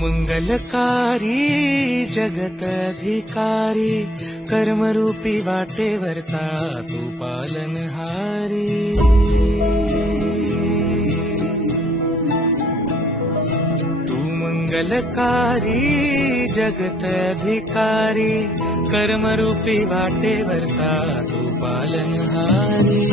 मंगलकारी जगत अधिकारी कर्मरूपी वाटेवरचा तू पालनहारी। तू मंगलकारी जगत अधिकारी कर्मरूपी वाटेवरचा तू पालनहारी।